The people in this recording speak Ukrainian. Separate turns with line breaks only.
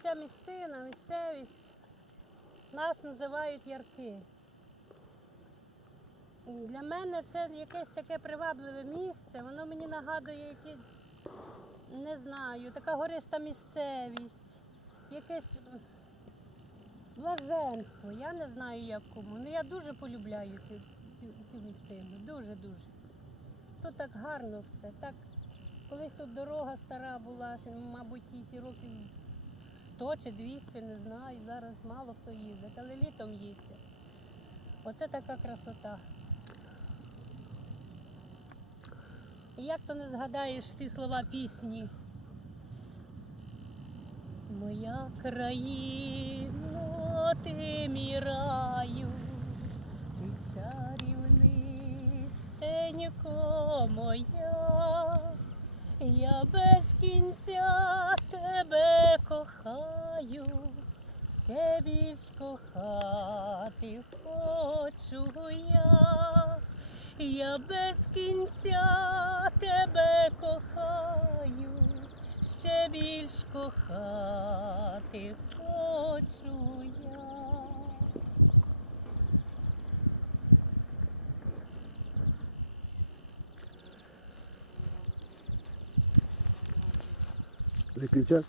оця місцина, місцевість, нас називають ярки. Для мене це якесь таке привабливе місце, воно мені нагадує яке, не знаю, така гориста місцевість, якесь блаженство. Я не знаю як кому. Ну я дуже полюбляю цю, цю, цю місцину, дуже-дуже. Тут так гарно все. Так, колись тут дорога стара була, мабуть, ці років 100 чи 200, не знаю. Зараз мало хто їздить, але літом їздять. Оце така красота. І як то не згадаєш ті слова пісні? Моя країна, ти мій раю, ти чарівниченько моя, я без кінця тебе кохаю, ще більш кохати хочу я. Я без кінця тебе кохаю, ще більш кохати хочу я.
Виключай.